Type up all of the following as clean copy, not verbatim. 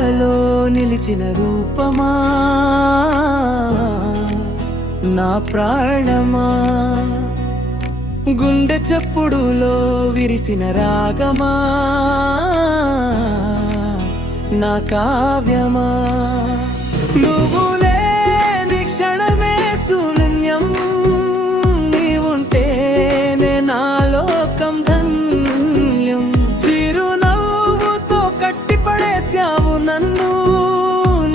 పాపలో నిలిచిన రూపమా, నా ప్రాణమా, గుండె చప్పుడులో విరిసిన రాగమా, నా కావ్యమా. నువ్వు లేని క్షణమే శూన్యం, నీవుంటేనే నా లోకం ధన్యం. చిరునవ్వుతో కట్టిపడేశావు నన్ను,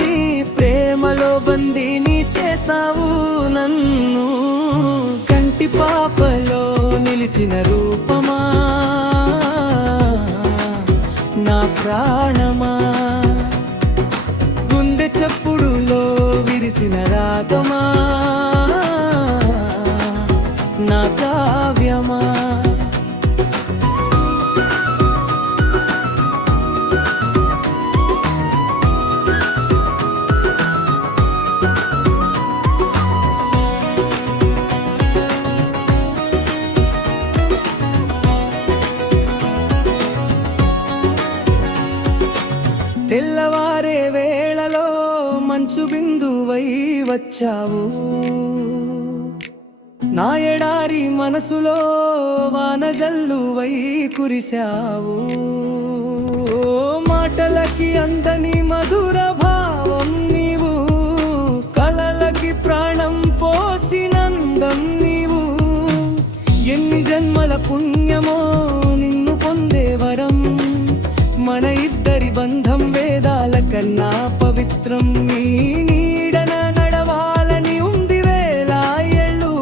నీ ప్రేమలో బందీని చేసావు నన్ను. కంటి పాపలో నిలిచిన రూపమా, నా ప్రాణమా, గుండె చప్పుడులో విరిసిన రాగమా, నా కావ్యమా. తెల్లవారే వేళలో మంచు బిందువై వచ్చావు, నా ఎడారి మనసులో వానజల్లువై కురిశావు. మాటలకి అందని మధుర భావం నీవు, కలలకి ప్రాణం పోసినందం నీవు. ఎన్ని జన్మల పుణ్యమో నిన్ను పొందే వరం, మన ఇద్దరి బంధం వేదాల కన్నా పవిత్రం. నీ నీడన నడవాలని ఉంది వేల ఏళ్ళు,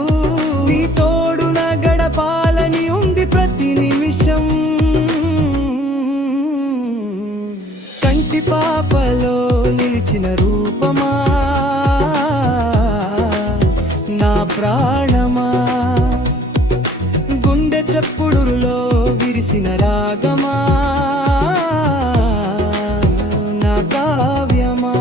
నీ తోడున గడపాలని ఉంది ప్రతి నిమిషం. కంటి పాపలో నిలిచిన రూపమా, నా ప్రాణమా, గుండె చప్పుడులో విరిసిన రాగమా, నా కావ్యమా.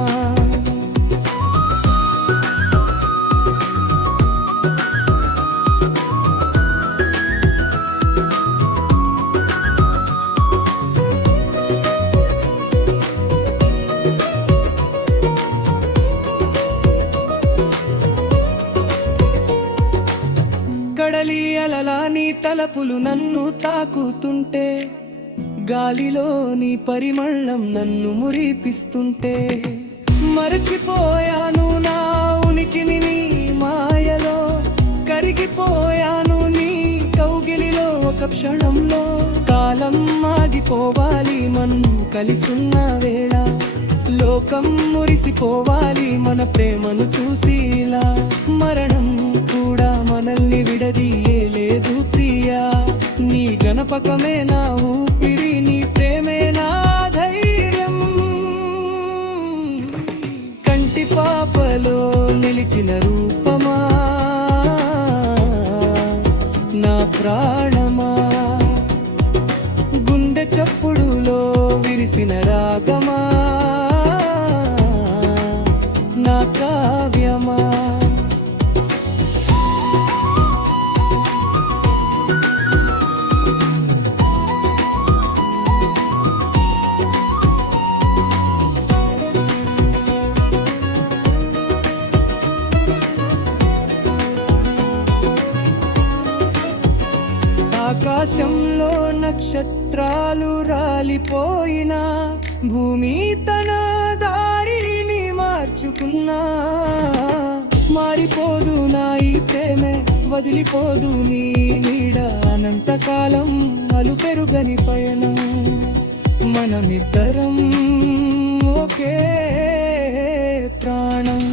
కడలి అలలా నీ తలపులు నన్ను తాకుతుంటే, గాలిలో నీ పరిమళం నన్ను మురిపిస్తుంటే, మరచిపోయాను నా ఉనికిని నీ మాయలో, కరిగిపోయాను నీ కౌగిలిలో ఒక క్షణంలో. కాలం ఆగిపోవాలి మనం కలిసున్న వేళ, లోకం మురిసిపోవాలి మన ప్రేమను చూసి ఇలా. మరణం కూడా మనల్ని విడదీయలేదు ప్రియా, నీ గణపకమే నా ఊపిరి, నీ ప్రేమే నా ధైర్యం. కంటి పాపలో నిలిచిన రూపమా, నా ప్రాణమా, గుండె చప్పుడులో విరిసిన రాగమా, నా కావ్యమా. ఆకాశంలో నక్షత్రాలు రాలిపోయినా, భూమి తన దారిని మార్చుకున్నా, మారిపోదు నా ఈ ప్రేమే, వదిలిపోదు నీ నీడ. అనంతకాలం అలు పెరుగని పయనం, మనమిద్దరం ఒకే ప్రాణం.